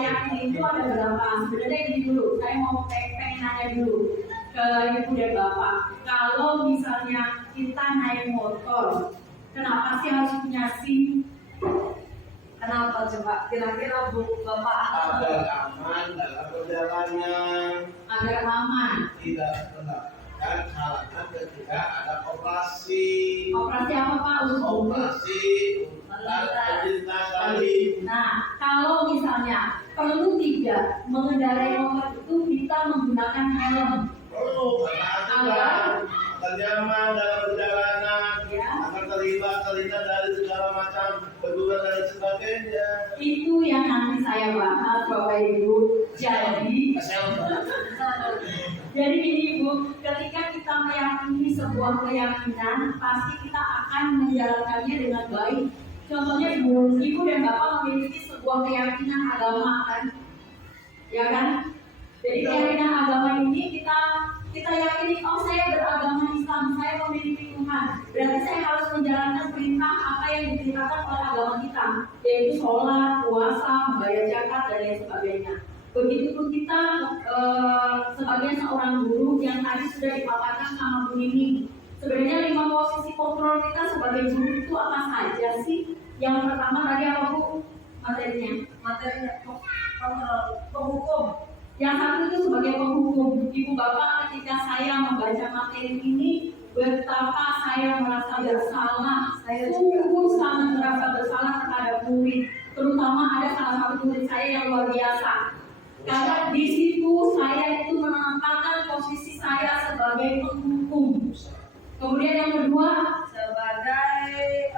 yakini itu ada berapa? Sebenarnya ini dulu, saya mau pengen nanya dulu ke ibu dan bapak. Kalau misalnya kita naik motor, kenapa sih harus punya SIM? Kenapa coba? Kira-kira bu bapak? Agar aman dalam perjalanan. Agar aman. Tidak mendapatkan halangan ketika ada operasi. Operasi apa Pak? Operasi lintas kali. Nah, kalau misalnya perlu tidak mengendarai motor itu kita menggunakan helm. Perlu karena agar nyaman dalam perjalanan, Ya. agar terhindar dari segala macam benturan dan sebagainya. Itu yang nanti saya bahas Bapak Ibu. Jadi ini Ibu, ketika kita meyakini sebuah keyakinan, pasti kita akan menjalankannya dengan baik. Contohnya Ibu dan Bapak memiliki sebuah keyakinan agama kan, ya kan? Jadi keyakinan agama ini kita yakini, oh saya beragama Islam, saya memiliki Tuhan. Berarti saya harus menjalankan perintah apa yang diperintahkan oleh agama kita, yaitu sholat, puasa, membayar zakat dan lain sebagainya. Begitupun kita sebagai seorang guru yang tadi sudah dipaparkan sama Bu Nini. Sebenarnya 5 posisi kontrol kita sebagai guru itu apa saja sih? Yang pertama tadi apa Bu? Materinya kontrol penghukum. Yang satu itu sebagai penghukum. Ibu bapak, ketika saya membaca materi ini, betapa saya merasa bersalah. Saya sungguh sangat merasa bersalah terhadap murid. Terutama ada salah satu murid saya yang luar biasa. Karena di situ saya itu menempatkan posisi saya sebagai penghukum. Kemudian yang kedua sebagai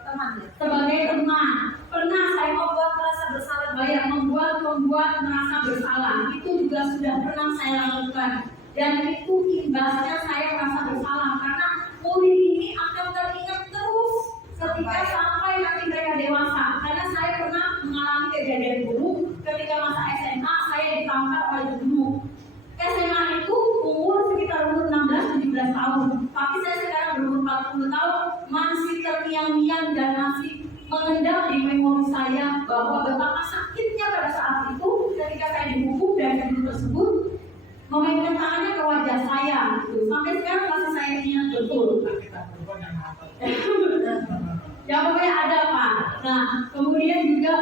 teman. Sebagai teman. Pernah saya membuat merasa bersalah, membuat merasa bersalah. Itu juga sudah pernah saya lakukan. Dan itu imbasnya saya merasa bersalah karena murid ini akan teringat terus ketika sampai nanti mereka dewasa. Karena saya pernah mengalami kejadian buruk ketika masa SMA, saya ditangkap oleh guru. SMA itu umur sekitar umur 16-17 tahun. Tapi saya sekarang berumur 40 tahun, masih terngiang-ngiang dan masih mengendap di memori saya bahwa betapa sakitnya pada saat itu ketika saya dihukum dan guru tersebut memainkan tangannya ke wajah saya. Gitu. Sampai sekarang masih saya ingat betul. Ya pokoknya ada Pak. Nah kemudian juga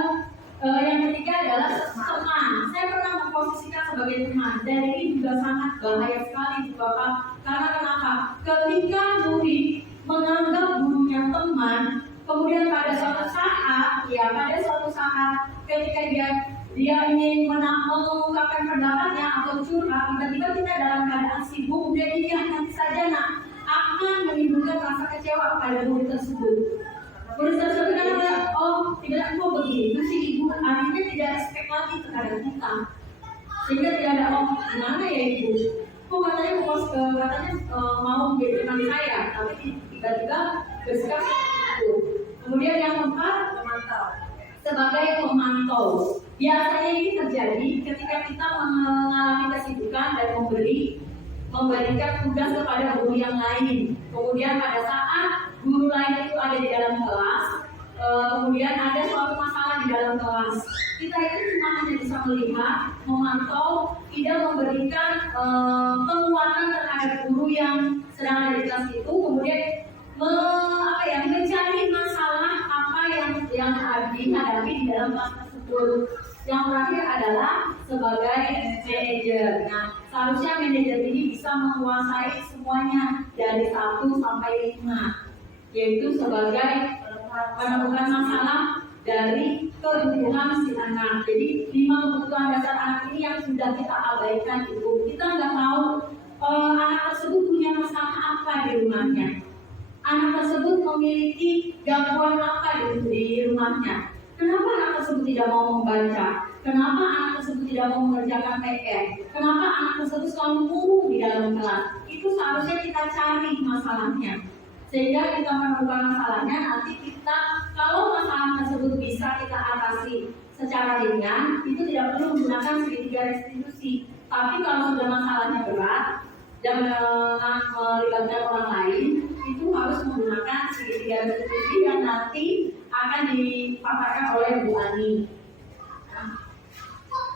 yang ketiga adalah teman. Saya pernah memposisikan sebagai teman dan ini juga sangat bahaya sekali Bapak. Karena kenapa? Ketika murid menganggap gurunya teman, kemudian pada suatu saat ketika dia ingin mengungkapkan pendapatnya atau curhat, tiba-tiba kita dalam keadaan sibuk, dan dia nanti saja akan menimbulkan rasa kecewa pada murid tersebut. Murid tersebut kan tidak kok begitu sih ibu, akhirnya tidak respect lagi terhadap kita, sehingga tidak ada gimana ya ibu, kok katanya mau menjadi teman saya, tapi tiba-tiba bersikap seperti itu. Kemudian yang keempat, sebagai pemantau. Biasanya ini terjadi ketika kita mengalami kesibukan dan memberikan tugas kepada guru yang lain. Kemudian pada saat guru lain itu ada di dalam kelas, kemudian ada suatu masalah di dalam kelas, kita itu cuma hanya bisa melihat, memantau, tidak memberikan penguatan terhadap guru yang sedang ada di kelas itu. Kemudian mencari masalah apa yang dihadapi di dalam kelas tersebut. Yang terakhir adalah sebagai manajer. Nah, seharusnya manajer ini bisa menguasai semuanya dari 1 sampai 5, yaitu sebagai menemukan masalah dari kebutuhan si anak. Jadi 5 kebutuhan dasar anak ini yang sudah kita abaikan itu. Kita nggak tahu anak tersebut punya masalah apa di rumahnya. Anak tersebut memiliki gangguan apa di rumahnya. Kenapa anak tersebut tidak mau membaca? Kenapa anak tersebut tidak mau mengerjakan PR? Kenapa anak tersebut selalu murung di dalam kelas? Itu seharusnya kita cari masalahnya. Sehingga kita menemukan masalahnya, nanti kita, kalau masalah tersebut bisa kita atasi secara ringan, itu tidak perlu menggunakan segitiga restitusi. Tapi kalau sudah masalahnya berat dan melibatkan orang lain, itu harus menggunakan segitiga restitusi yang nanti akan dipaparkan oleh Bu Ani.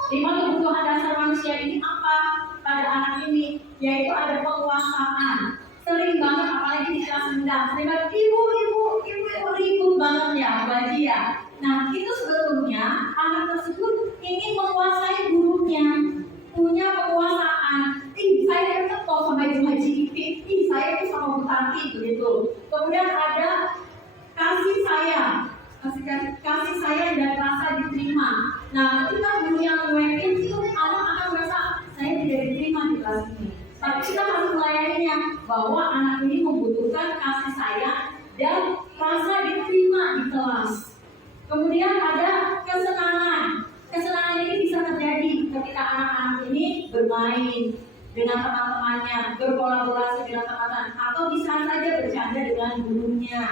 5 kebutuhan dasar manusia ini apa pada anak ini? Yaitu ada penguasaan. Sering banget apalagi di kelas rendah, sering banget ibu ribut banget ya Baji ya. Nah itu sebetulnya anak tersebut ingin menguasai gurunya, punya penguasaan. Saya tetap kok sama Ibu Haji Ipin, saya itu sama Bu Tati begitu. Kemudian ada kasih sayang, kasih sayang dan rasa diterima. Nah ketika guru yang mewekin itu anak-anak merasa saya tidak diterima di kelas ini. Tapi kita harus melayaninya bahwa anak ini membutuhkan kasih sayang dan rasa diterima di kelas. Kemudian ada kesenangan. Kesenangan ini bisa terjadi ketika anak-anak ini bermain dengan teman-temannya, berkolaborasi dengan teman-teman, atau bisa saja bercanda dengan gurunya.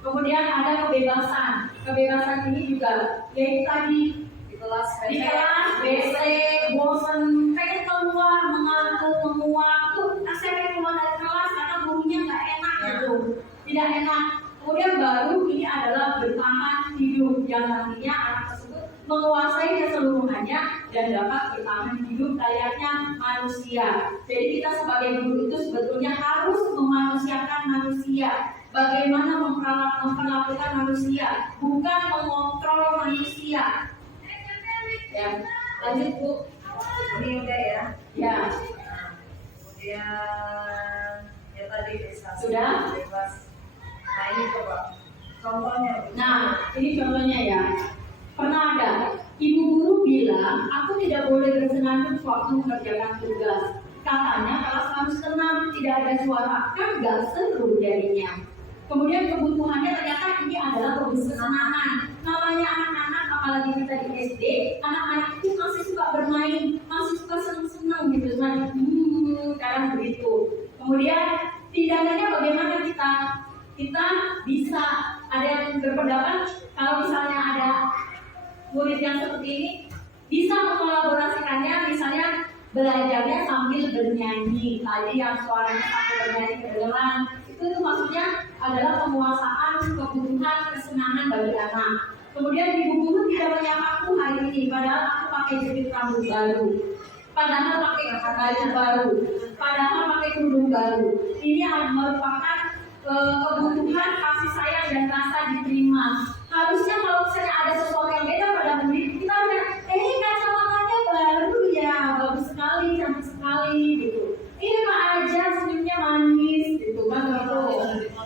Kemudian ada kebebasan. Kebebasan ini juga yaitu tadi di kelas BC, bosan, pengen keluar, mengantuk, menguap, tuh saya pengen keluar dari kelas karena gurunya nggak enak gitu, tidak enak. Kemudian baru ini adalah bertahan hidup yang nantinya anak tersebut menguasai keseluruhannya dan dapat bertahan hidup layaknya manusia. Jadi kita sebagai guru itu sebetulnya harus memanusiakan manusia. Bagaimana memperlakukan manusia, bukan mengontrol manusia. Ya, lanjut Bu. Ini udah ya. Ya. Kemudian ya tadi Sudah? bebas. Nah ini coba contohnya. Nah, ini contohnya ya. Pernah ada ibu guru bilang, aku tidak boleh bersenandung waktu mengerjakan tugas. Katanya kelas harus tenang, tidak ada suara, kan gak seru jadinya. Kemudian kebutuhannya ternyata ini adalah kesenangan. Namanya anak-anak, apalagi kita di SD, anak-anak itu masih suka bermain, masih suka senang-senang gitu. Sekarang begitu. Kemudian tindakannya bagaimana kita? Kita bisa, ada yang berpendapat kalau misalnya ada murid yang seperti ini bisa mengkolaborasikannya, misalnya belajarnya sambil bernyanyi. Tadi yang suaranya sambil bernyanyi kedengeran, itu maksudnya adalah penguasaan kebutuhan kesenangan bagi anak. Kemudian ibu guru tidak menyapa aku hari ini, padahal aku pakai jepit rambut baru, padahal pakai baju baru, padahal pakai kerudung baru. Ini merupakan kebutuhan kasih sayang dan rasa diterima. Harusnya kalau misalnya ada sesuatu yang beda pada murid, kita lihat, kacamatanya baru ya, bagus sekali, cantik sekali gitu. Ini Pak aja senyumnya manis gitu kan,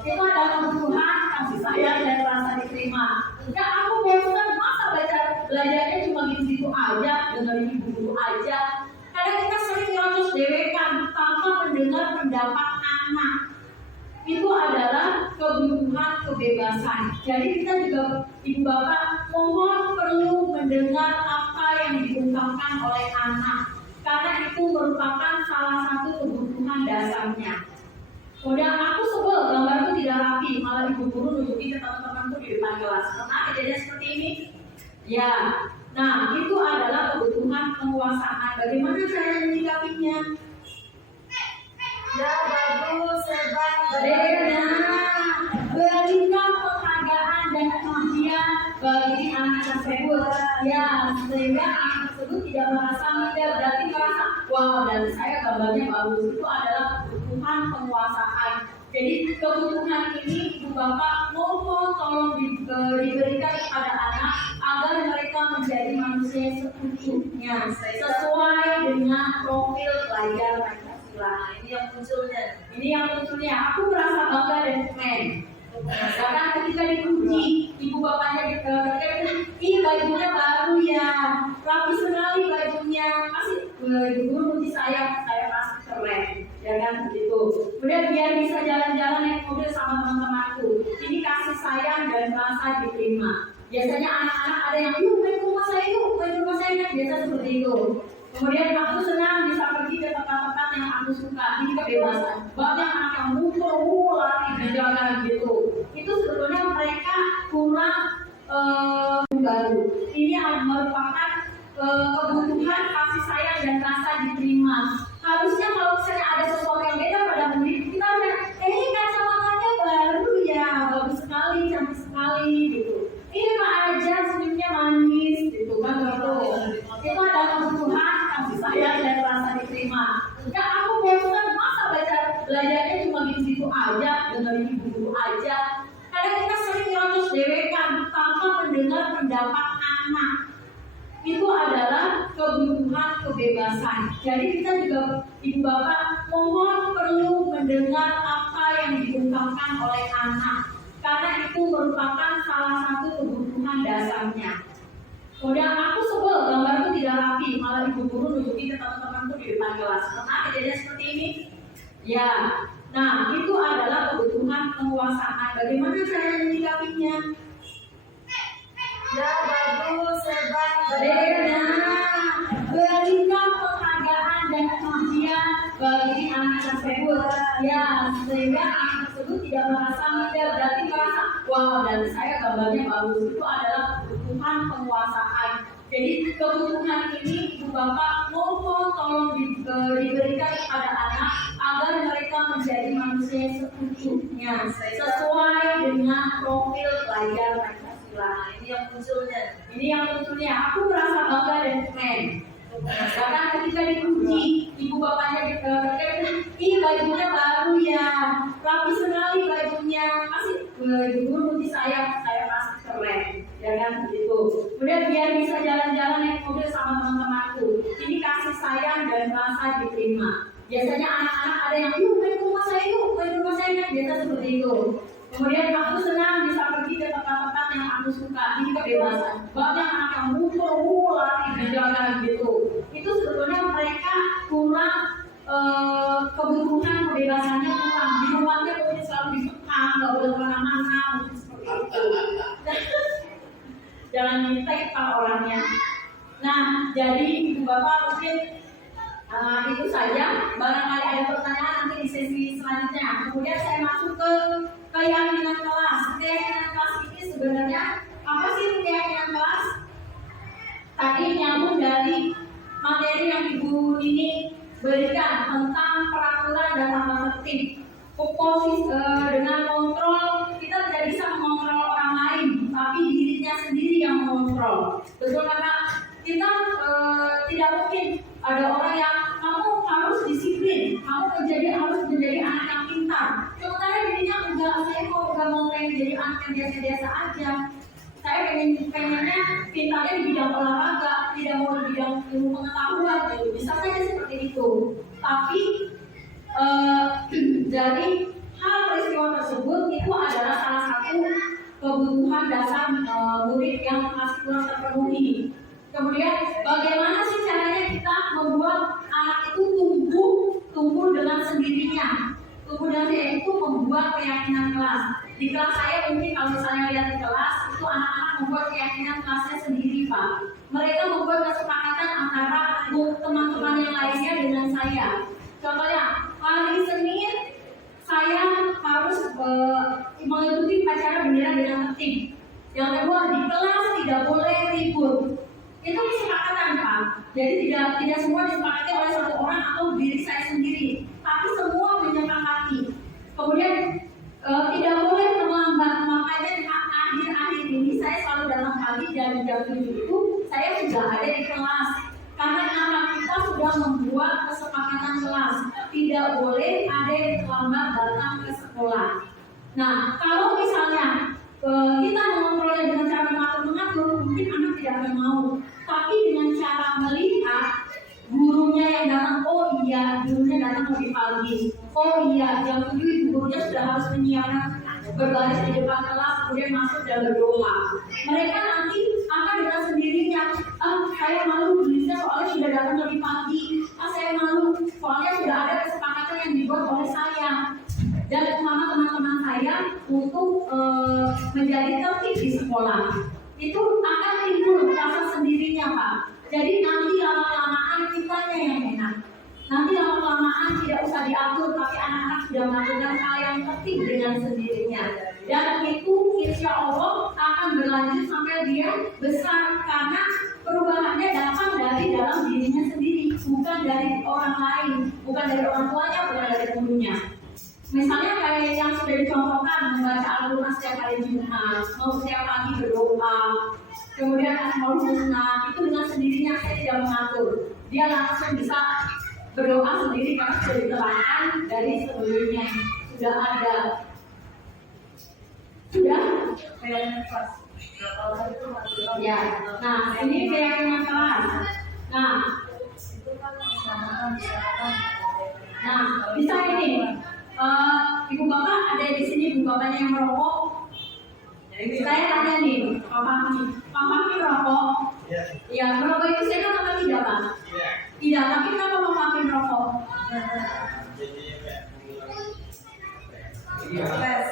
itu adalah kebutuhan kasih sayang dan rasa diterima. Enggak, aku bosan, masa belajarnya cuma gitu-gitu aja, dengerin ibu guru aja. Kadang kita sering nyerocos dewekan tanpa mendengar pendapat anak. Itu adalah kebutuhan kebebasan. Jadi kita juga, ibu bapak, mohon perlu mendengar apa yang diungkapkan oleh anak, karena itu merupakan salah satu kebutuhan dasarnya. Kemudian aku sebel gambarku tidak rapi, malah ibu guru nunjukin ke teman-temanku di depan kelas. Pernah kejadian seperti ini? Ya. Nah, itu adalah kebutuhan penguasaan. Bagaimana cara menyikapinya? Ya bagus, hebat. Berikan penghargaan dan pujian bagi anak tersebut. Ya, sehingga anak tersebut tidak merasa minder, berarti merasa, wah, dan saya gambarnya bagus. Itu adalah kebutuhan penguasaan. Jadi kebutuhan ini ibu bapak mohon tolong diberikan kepada anak agar mereka menjadi manusia seutuhnya, sesuai dengan profil pelajar mereka. Nah, ini yang munculnya. Ini yang munculnya, aku merasa bangga dan keren. Karena ketika dipuji, ibu bapaknya ketika ini bajunya baru ya, rapi sekali bajunya, pasti ibu guru puji saya pasti keren, ya kan begitu. Kemudian biar bisa jalan-jalan naik mobil sama teman-temanku, ini kasih sayang dan rasa diterima. Biasanya anak-anak ada yang, yuk main ke rumah saya, kan biasa seperti itu. Kemudian aku senang bisa pergi ke tempat-tempat yang aku suka. Ini kebebasan. Banyak anak yang mumpul lari di jalan gitu. Itu sebetulnya mereka kurang baru. Ini merupakan kebutuhan kasih sayang dan rasa diterima. Harusnya kalau misalnya ada sesuatu yang beda pada murid, kita lihat, kacamatanya baru ya, bagus sekali, cantik sekali gitu. Ini Pak aja senyumnya manis gitu kan, itu adalah kebebasan. Jadi kita juga, Ibu Bapak, mohon perlu mendengar apa yang diungkapkan oleh anak, karena itu merupakan salah satu kebutuhan dasarnya. Kemudian aku sebel gambarku tidak rapi, malah ibu guru nunjukin ke teman-temanku di depan kelas. Pernah kejadian seperti ini? Ya. Nah, itu adalah kebutuhan penguasaan. Bagaimana cara menyikapinya? Ya bagus, hebat. Berikan penghargaan dan kemudian bagi anak tersebut, ya, sehingga anak tersebut tidak merasa minder, berarti merasa wow, dan saya gambarnya bagus. Itu adalah kebutuhan penguasaan. Jadi kebutuhan ini Ibu Bapak mohon tolong diberikan kepada anak agar mereka menjadi manusia seutuhnya, sesuai dengan profil pelajar Pancasila. Ini yang munculnya. Ini yang munculnya. Aku merasa bangga dan keren. Bahkan ketika dipuji, ibu bapaknya bilang, ih bajunya baru ya, rapi sekali bajunya. Masih guru puji saya pasti keren, ya kan begitu. Kemudian biar bisa jalan-jalan naik mobil sama teman-temanku. Ini kasih sayang dan rasa diterima. Biasanya anak-anak ada yang, yuk main ke rumah saya, yuk main ke rumah saya, biasa seperti itu. Kemudian aku senang bisa pergi ke tempat-tempat yang aku suka. Ini kebebasan. Banyak anak yang ngumpul lari di jalan gitu. Itu sebetulnya mereka kurang kebutuhan kebebasannya kurang. Di rumahnya mungkin selalu dikekang, nggak boleh kemana-mana, mungkin seperti itu. Jangan minta kepala orangnya. Nah, jadi Ibu Bapak mungkin itu saja. Barangkali ada pertanyaan nanti di sesi selanjutnya. Kemudian saya masuk ke keyakinan kelas. Keyakinan kelas ini sebenarnya apa sih keyakinan kelas? Tadi nyambung dari materi yang Ibu ini berikan tentang peraturan dan tata tertib. Dengan kontrol, kita tidak bisa mengontrol orang lain, tapi dirinya sendiri yang mengontrol. Betul, karena kita tidak mungkin ada orang yang kamu harus disiplin, kamu harus menjadi anak yang pintar. Sementara dirinya saya mau pengen jadi anak yang biasa-biasa aja. Saya pengennya pintarnya di bidang olahraga, tidak mau di bidang ilmu pengetahuan, gitu. Bisa saja seperti itu. Tapi dari hal peristiwa tersebut itu adalah salah satu kebutuhan dasar murid yang masih kurang terpenuhi. Kemudian bagaimana sih caranya kita membuat anak itu tumbuh dengan sendirinya? Tumbuh dengan sendirinya itu membuat keyakinan kelas. Di kelas saya mungkin kalau misalnya lihat di kelas itu anak-anak membuat keyakinan kelasnya sendiri, Pak. Mereka membuat kesepakatan antara teman-teman yang lainnya dengan saya. Contohnya hari Senin saya harus mengikuti upacara bendera dengan tertib. Yang kedua di kelas tidak boleh ribut. Itu kesepakatan, Pak. Jadi tidak semua disepakati oleh satu orang atau diri saya sendiri, tapi semua menyepakati. Kemudian tidak boleh terlambat. Makanya akhir-akhir ini saya selalu datang pagi dan jam 7 itu saya sudah ada di kelas. Karena anak kita sudah membuat kesepakatan kelas, tidak boleh ada yang terlambat datang ke sekolah. Nah, kalau misalnya kita mengontrolnya dengan cara mengatur, mungkin anak tidak akan mau. Tapi dengan cara melihat gurunya yang datang, oh iya, gurunya datang lebih pagi. Oh iya, jam 7 gurunya sudah harus menyiapkan berbaris di depan kelas, kemudian masuk dan berdoa. Mereka nanti akan dengan sendirinya, saya malu gurunya soalnya sudah datang lebih pagi. Saya malu soalnya sudah ada kesepakatan yang dibuat oleh saya dan sama teman-teman saya untuk menjadi tertib di sekolah. Itu akan timbul rasa sendirinya, Pak. Jadi nanti lama-kelamaan kitanya yang enak. Nanti lama-kelamaan tidak usah diatur, tapi anak-anak sudah melakukan hal yang tertib dengan sendirinya. Dan itu insya Allah akan berlanjut sampai dia besar, karena perubahannya datang dari dalam dirinya sendiri, bukan dari orang lain, bukan dari orang tuanya, bukan dari gurunya. Misalnya kayak yang sudah dicontohkan, membaca Al-Quran setiap hari Jumat, mau setiap pagi berdoa, kemudian mau sunat, itu dengan sendirinya saya tidak mengatur. Dia langsung bisa berdoa sendiri karena sudah diterangkan dari sebelumnya, sudah ada. Sudah? Ya. Nah, ini keyakinan kelas. Nah, bapaknya yang merokok. Saya tanya nih, Pak Fahmi merokok? Iya. Ya, merokok itu sehat atau tidak, Pak? Iya. Tidak, tapi kenapa Pak Fahmi merokok? Jadi kayak Stres.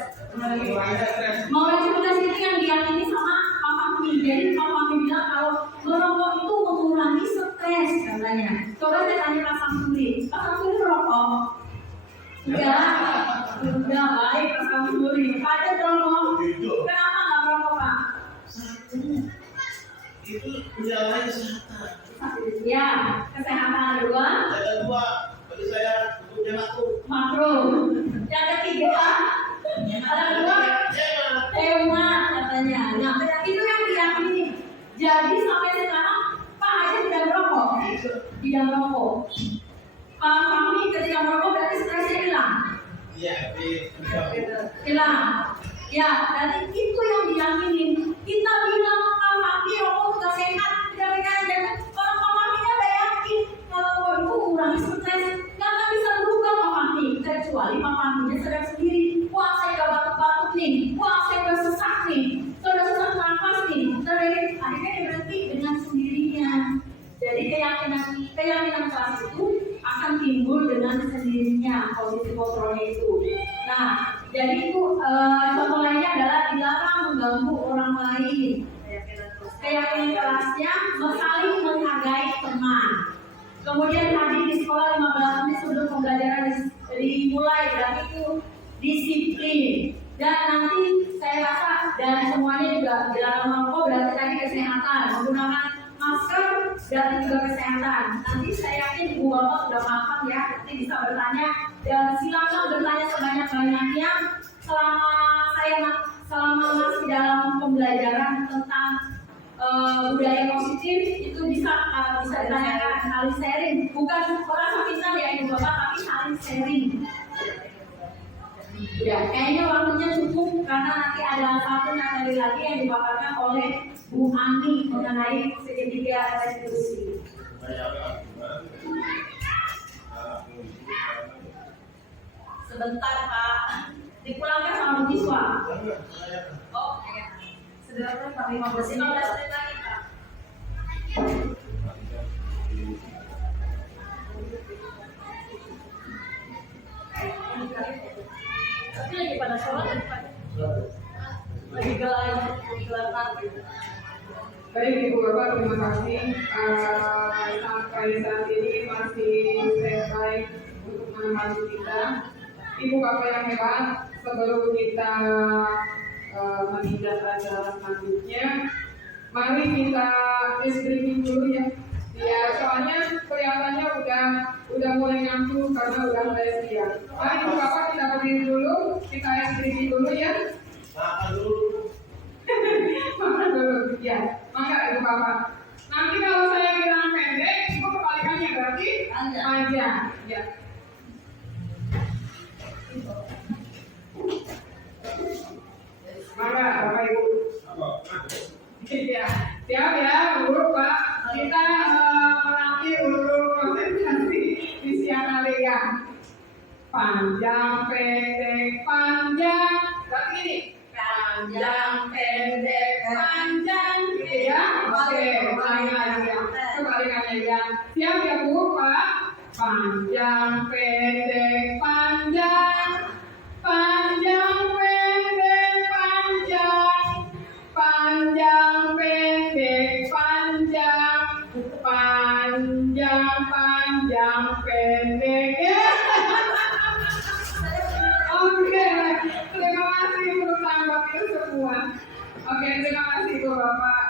Mengurangi itu yang diyakini sama Pak Fahmi. Jadi Pak Fahmi bilang kalau merokok itu mengurangi stres katanya. Coba saya tanya Pak Samsuri, Pak Samsuri merokok? Udah baik Pak Samsuri. Pak Ajat merokok? Kenapa nggak merokok, Pak? itu menjalani kesehatan. Ya, kesehatan kedua, Yang kedua, bagi saya hukumnya makro. Yang ketiga, ada kedua, hemat katanya. Nah, itu yang diyakini. Jadi sampai sekarang Pak Ajat tidak merokok. Tidak merokok. Pak Fahmi ketika merokok berarti stresnya hilang. Iya, Hilang. Ya, dan itu yang diyakini. Kita bilang Pak Fahmi rokok sudah sehat, tidak pegang. Orang Pak Fahmi kan tidak yakin kalau itu mengurangi stres. Nggak bisa berubah Pak Fahmi, kecuali Pak Fahminya sadar sendiri. Wah, saya nggak batuk-batuk nih. Wah, saya nggak sesak nih. Sudah sesak nafas nih. Akhirnya dia berhenti dengan sendirinya. Jadi keyakinan keras itu akan timbul dengan sendirinya posisi kontrolnya itu. Nah, jadi itu contoh lainnya adalah dilarang mengganggu orang lain. Keyakinan kerasnya saling menghargai teman. Kemudian tadi di sekolah 15 menit sebelum pembelajaran dimulai, berarti itu disiplin. Dan nanti saya rasa dan semuanya juga dilarang merokok berarti tadi kesehatan, menggunakan masker berarti juga kesehatan. Nanti saya yakin Ibu Bapak sudah paham ya, nanti bisa bertanya dan silakan bertanya sebanyak-banyaknya selama masih dalam pembelajaran tentang budaya positif itu bisa ditanyakan, saling sharing, bukan orang sepisan ya Ibu Bapak, tapi saling sharing. Ya, kayaknya waktunya cukup karena nanti ada satu materi lagi yang dipaparkan oleh Bu Ani mengenai segitiga restitusi. Sebentar Pak, dipulangkan sama Bu Tiswa. Oh, ya. Sederhana Pak 15 menit lagi Pak. Tapi lagi pada sholat lagi gelar gitu. Baik Ibu Bapak, terima kasih. Sampai saat ini masih standby untuk menemani kita. Ibu Bapak yang hebat, sebelum kita menindak acara selanjutnya, mari kita istrikin dulu ya. Ya, soalnya kelihatannya udah mulai ngantuk karena udah mulai siang. Mari Ibu Bapak kita berdiri dulu, kita istrikin dulu ya. makan dulu. Makan dulu, ya. Maka Ibu Bapak. Nanti kalau saya bilang pendek, itu kebalikannya berarti panjang. Ya. Maka Bapak Ibu. Ya, siap ya, Bu Pak. Kita melatih dulu konsentrasi di siang hari ya. Panjang, pendek, panjang. Berarti ini. Panjang, pendek, panjang, gitu ya. Oke, ulangi lagi ya. Kebalikannya ya. Siap ya Bu, Pak. Panjang, pendek, panjang, panjang, pendek, panjang, panjang, pendek, panjang, panjang, panjang, pendek. Oke, terima kasih untuk tanggapan itu semua. Oke, terima kasih Bu Bapak.